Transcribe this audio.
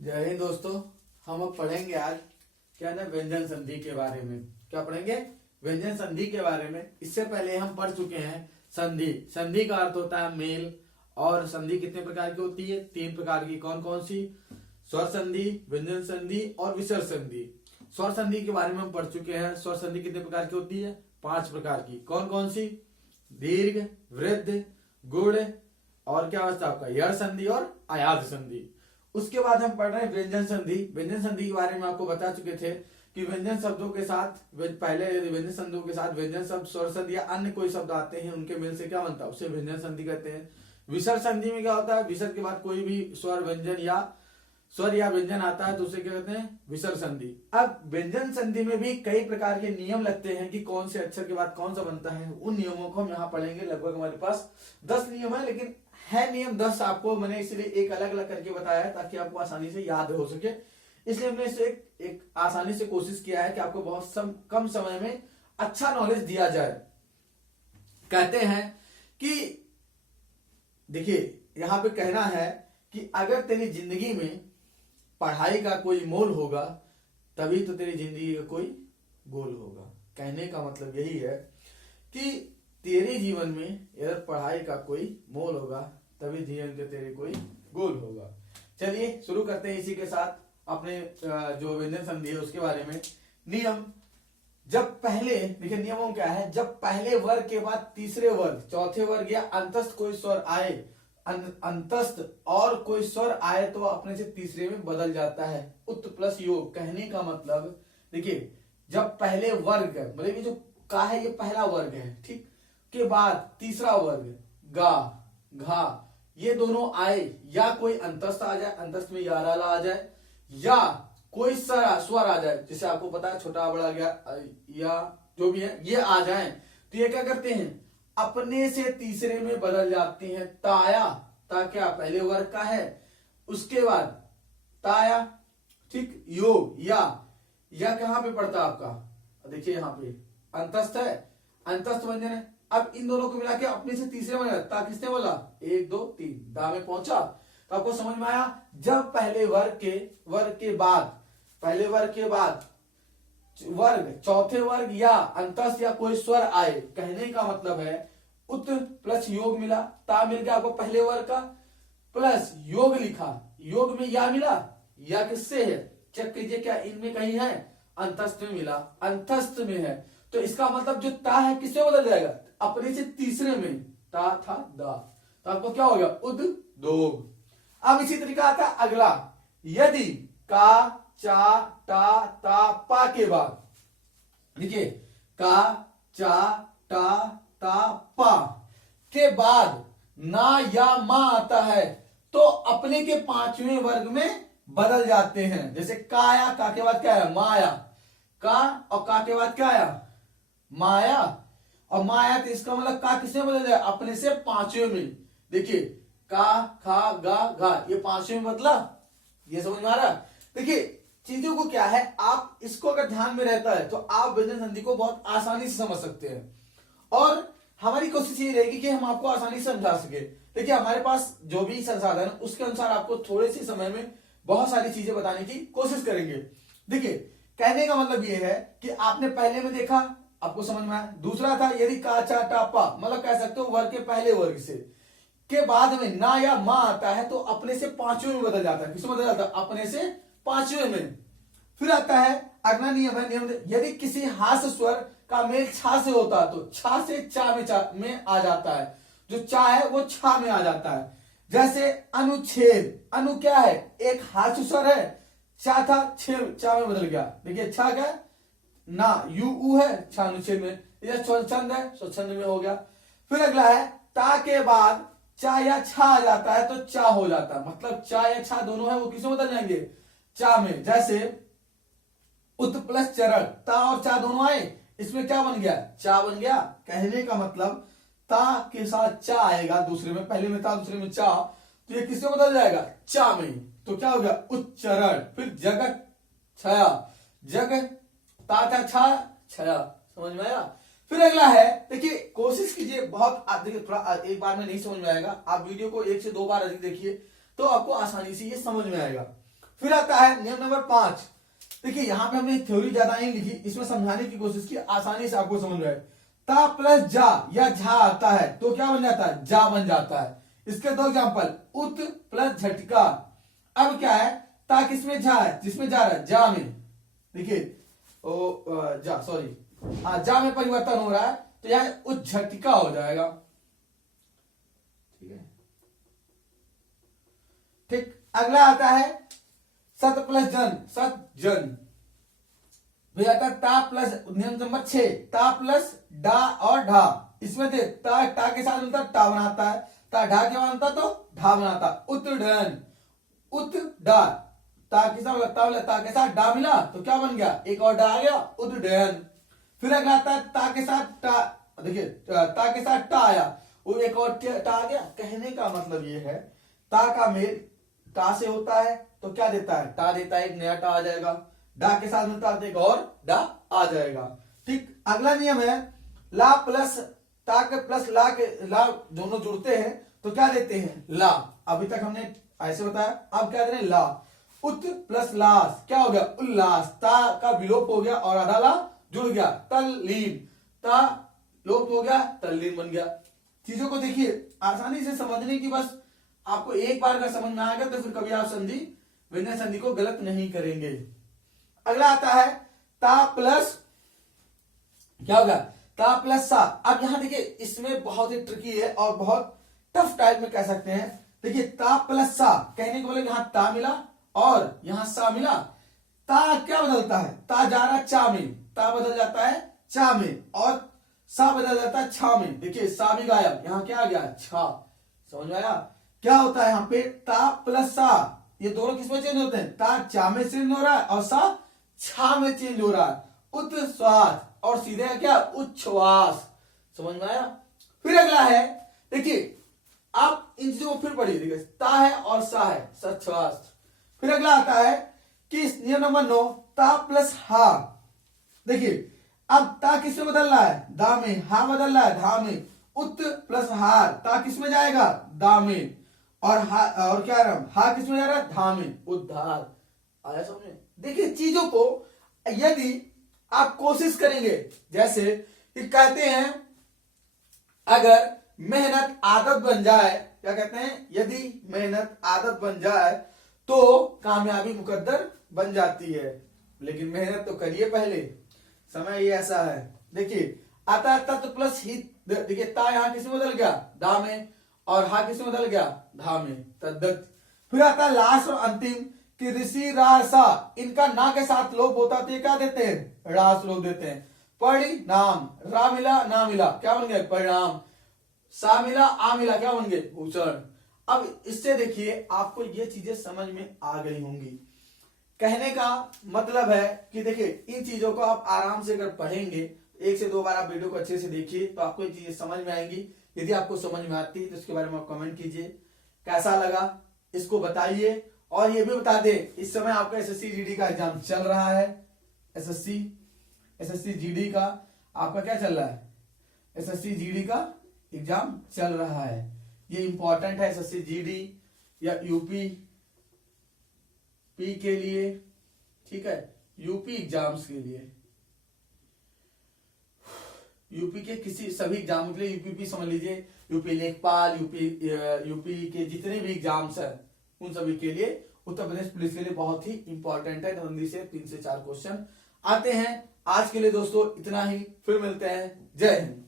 जय हिंद दोस्तों। हम अब पढ़ेंगे आज क्या ना व्यंजन संधि के बारे में। क्या पढ़ेंगे? व्यंजन संधि के बारे में। इससे पहले हम पढ़ चुके हैं संधि। संधि का अर्थ होता है मेल। और संधि कितने प्रकार की होती है? 3 प्रकार की। कौन कौन सी? स्वर संधि, व्यंजन संधि और विसर्ग संधि। स्वर संधि के बारे में हम पढ़ चुके हैं। स्वर संधि कितने प्रकार की होती है? 5 प्रकार की। कौन कौन सी? दीर्घ, वृद्ध, गुण और क्या बचता आपका? यड़ संधि और आयात संधि। उसके बाद हम पढ़ रहे हैं व्यंजन संधि। व्यंजन संधि के बारे में आपको बता चुके थे कि व्यंजन शब्दों के साथ पहले व्यंजन शब्दों के साथ व्यंजन शब्द, स्वर संधि या अन्य कोई शब्द आते हैं, उनके मेल से क्या बनता है? उसे व्यंजन संधि कहते हैं। विसर्ग संधि में क्या होता है? विसर्ग के बाद कोई भी स्वर व्यंजन या स्वर या व्यंजन आता है तो उसे क्या कहते हैं? विसर्ग संधि। अब व्यंजन संधि में भी कई प्रकार के नियम लगते हैं कि कौन से अक्षर के बाद कौन सा बनता है। उन नियमों को हम यहाँ पढ़ेंगे। लगभग हमारे पास 10 नियम है, लेकिन है नियम 10। आपको मैंने इसलिए एक अलग अलग करके बताया है ताकि आपको आसानी से याद हो सके। इसलिए हमने इसे एक आसानी से कोशिश किया है कि आपको बहुत कम समय में अच्छा नॉलेज दिया जाए। कहते हैं कि देखिए यहाँ पे कहना है कि अगर तेरी जिंदगी में पढ़ाई का कोई मोल होगा तभी तो तेरी जिंदगी का कोई गोल होगा। कहने का मतलब यही है कि तेरे जीवन में अगर पढ़ाई का कोई मोल होगा तभी जीवन के तेरे कोई गोल होगा। चलिए शुरू करते हैं इसी के साथ अपने जो व्यंजन संधि है उसके बारे में। नियम, जब पहले देखिए नियमों क्या है? जब पहले वर्ग के बाद तीसरे वर्ग, चौथे वर्ग या अंतस्थ कोई स्वर आए, अंतस्थ और कोई स्वर आए तो अपने से तीसरे में बदल जाता है। उत प्लस योग। कहने का मतलब देखिए जब पहले वर्ग मतलब ये जो का है ये पहला वर्ग है, ठीक, के बाद तीसरा वर्ग गा, घा, ये दोनों आए या कोई अंतस्थ आ जाए, अंतस्थ में याराला आ जाए, या कोई स्वर आ जाए, जैसे आपको पता है छोटा बड़ा गया या जो भी है ये आ जाए तो ये क्या करते हैं? अपने से तीसरे में बदल जाते हैं। ताया, ता क्या पहले वर्ग का है, उसके बाद ताया, ठीक, योग या कहां पे पड़ता आपका? देखिए यहाँ पे अंतस्थ है, अंतस्थ व्यंजन है। अब इन दोनों को मिला के अपने से तीसरे में ता किसने बोला? 1 2 3 दा में पहुंचा। तो आपको समझ में आया? जब पहले वर्ग के बाद पहले वर्ग के बाद वर्ग, चौथे वर्ग या अंतस्थ या कोई स्वर आए, कहने का मतलब है उत प्लस योग मिला, ता मिल गया आपको पहले वर्ग का, प्लस योग लिखा, योग में या मिला, या किससे है? चेक कीजिए क्या इनमें कहीं है? अंतस्थ में मिला, अंतस्थ में है। तो इसका मतलब जो ता है किससे बदल जाएगा? अपने से तीसरे में। ता था दा, तो आपको क्या हो गया? उद दोग। अब इसी तरीका आता है अगला। यदि का, चा, टा, ता, पा के बाद, देखिए का, चा, टा, ता, पा के बाद ना या मा आता है तो अपने के 5वें वर्ग में बदल जाते हैं। जैसे का आया, का के बाद क्या आया? माया। का और का के बाद क्या आया? माया। और माया तो इसका मतलब का किसमें बदल जाए? अपने से 5वें में। देखिए का, खा, गा, घा, ये 5वें में बदला। ये समझ में आ रहा? देखिए चीजों को क्या है, आप इसको अगर ध्यान में रहता है तो आप व्यंजन संधि को बहुत आसानी से समझ सकते हैं। और हमारी कोशिश ये रहेगी कि हम आपको आसानी से समझा सके। देखिए हमारे पास जो भी संसाधन है उसके अनुसार आपको थोड़े से समय में बहुत सारी चीजें बताने की कोशिश करेंगे। देखिए कहने का मतलब ये है कि आपने पहले में देखा, आपको समझ में आया। दूसरा था यदि का, चा, टा, पा, मतलब कह सकते हो वर्ग के पहले वर्ग से के बाद में ना या मा आता है तो अपने से 5वें में बदल जाता है। किसमें बदल जाता है? अपने से 5वें में। फिर आता है अगला नियम है, नियम यदि किसी हास्य स्वर का मेल छा से होता है तो छा से चा में आ जाता है। जो चा है वो छा में आ जाता है। जैसे अनुच्छेद, अनु क्या है? एक हास्य स्वर है, चा था, चा में बदल गया। देखिए छा क्या ना, यू उ है, छा अनुच्छेद में। यह स्वच्छंद है, स्वच्छंद में हो गया। फिर अगला है ता के बाद चा या छा आ जाता है तो चा हो जाता है। मतलब चा या छा दोनों है वो किसमें बदल जाएंगे? चा में। जैसे उत प्लस चरण, ता और चा दोनों आए, इसमें क्या बन गया? चा बन गया। कहने का मतलब ता के साथ चा आएगा दूसरे में, पहले में ता दूसरे में चा, तो ये किसमें बदल जाएगा? चा में। तो क्या हो गया? उच्चरण। फिर जगत छया, जग ता था छा, छया। समझ में आया? फिर अगला है, देखिए कोशिश कीजिए बहुत, देखिए थोड़ा एक बार में नहीं समझ में आएगा, आप वीडियो को 1 से 2 बार अधिक देखिए तो आपको आसानी से ये समझ में आएगा। फिर आता है नियम नंबर 5। देखिए यहाँ पे हमने थ्योरी ज्यादा नहीं लिखी, इसमें समझाने की कोशिश की, आसानी से आपको समझ में आए। ता प्लस जा या झा आता है तो क्या बन जाता है, जा बन जाता है। इसके दो एग्जांपल, उत प्लस झटका। अब क्या है, ता किसमें झा है, जिसमें जा रहा है जा में, देखिए जा सॉरी हाँ जा में परिवर्तन हो रहा है तो यह उत झटका हो जाएगा। ठीक है, ठीक। अगला आता है सत प्लस जन, सत जन। फिर आता है ता प्लस, नियम नंबर 6, ता प्लस डा और ढा। इसमें देख ता टा के साथ मिलता टा बनाता है, ता ढा के बनता तो ढा बनाता। उत्तडन, उत डा, ता के साथ ता के साथ डा मिला तो क्या बन गया, एक और डा आ गया, उत्तडन। फिर अगला आता है ता के साथ टा, देखिए ता के साथ टा आया, वो एक और टा आ गया। कहने का मतलब ये है ता का मेल टा से होता है तो क्या देता है, टा देता है, एक नया टा आ जाएगा। डा के साथ मिलता है एक और डा आ जाएगा। ठीक। अगला नियम है ला प्लस ता के प्लस ला के, ला दोनों जुड़ते हैं तो क्या देते हैं, ला। अभी तक हमने ऐसे बताया, अब क्या दे रहे हैं, ला। उत प्लस लास क्या हो गया, उल्लास। ता का विलोप हो गया और आधा ला जुड़ गया, तल्लीन। ता लोप हो गया, तल्लीन बन गया। चीजों को देखिए आसानी से समझने की, बस आपको एक बार अगर समझ में आ गया तो फिर कभी आप संधि व्यंजन संधि को गलत नहीं करेंगे। अगला आता है ता प्लस, क्या होगा, ता प्लस सा। अब यहां देखिए इसमें बहुत ही ट्रिकी है और बहुत टफ टाइप में कह सकते हैं। देखिए ता प्लस सा कहने को बोले, यहां ता मिला और यहां सा मिला। ता क्या बदलता है, ता जा रहा चा में, ता बदल जाता है चा में, और सा बदल जाता है छा में। देखिए सा भी गायब, यहां क्या आ गया, छा। समझ में आया क्या होता है यहाँ पे, ता प्लस सा, ये दोनों किसमें चेंज होते हैं, ता चा में चेंज हो रहा है और सा छा में चेंज हो रहा है। उत्श्वास और सीधे क्या, उच्छ्वास। समझ में आया। फिर अगला है, देखिए आप इन चीजों को फिर पढ़िए, देखिए ता है और सा है, सच्छ्वास। फिर अगला आता है कि नियम नंबर 9, ता प्लस हा। देखिए अब ता किसमें बदल रहा है, दा में, हा बदल रहा है धा में। उत प्लस हार, ता किसमें जाएगा, दा में, और हा, और क्या हा किसमें जा रहा है, धा में, उद्धार। आया समझ में। देखिए चीजों को यदि आप कोशिश करेंगे, जैसे कि कहते हैं अगर मेहनत आदत बन जाए, क्या कहते हैं, यदि मेहनत आदत बन जाए तो कामयाबी मुकद्दर बन जाती है। लेकिन मेहनत तो करिए पहले, समय ये ऐसा है। देखिए आता है तत्व प्लस ही। देखिए ता यहां किसमें बदल गया, दा में, और हा किसमें बदल गया, धा में, तद्दत। फिर आता है लास्ट और अंतिम कि ऋषि रासा, इनका ना के साथ लोप होता तो ये क्या देते हैं, रास लोप देते हैं। परिणाम, रा मिला ना मिला क्या बन गया, परिणाम। सा मिला आ मिला क्या बन गए, भूषण। अब इससे देखिए आपको ये चीजें समझ में आ गई होंगी। कहने का मतलब है कि देखिए इन चीजों को आप आराम से अगर पढ़ेंगे, एक से दो बार आप वीडियो को अच्छे से देखिए तो आपको ये चीजें समझ में आएंगी। यदि आपको समझ में आती है तो इसके बारे में आप कमेंट कीजिए, कैसा लगा इसको बताइए। और ये भी बता दें इस समय आपका एसएससी जीडी का एग्जाम चल रहा है। एसएससी जीडी का आपका क्या चल रहा है, एसएससी जीडी का एग्जाम चल रहा है। ये इंपॉर्टेंट है एसएससी जीडी या यूपी पी के लिए, ठीक है, यूपी एग्जाम्स के लिए, यूपी के किसी सभी एग्जाम के लिए, यूपी समझ लीजिए, यूपी लेखपाल, यूपी के जितने भी एग्जाम्स हैं उन सभी के लिए, उत्तर प्रदेश पुलिस के लिए बहुत ही इंपॉर्टेंट है। हिंदी से 3 से 4 क्वेश्चन आते हैं। आज के लिए दोस्तों इतना ही, फिर मिलते हैं। जय हिंद।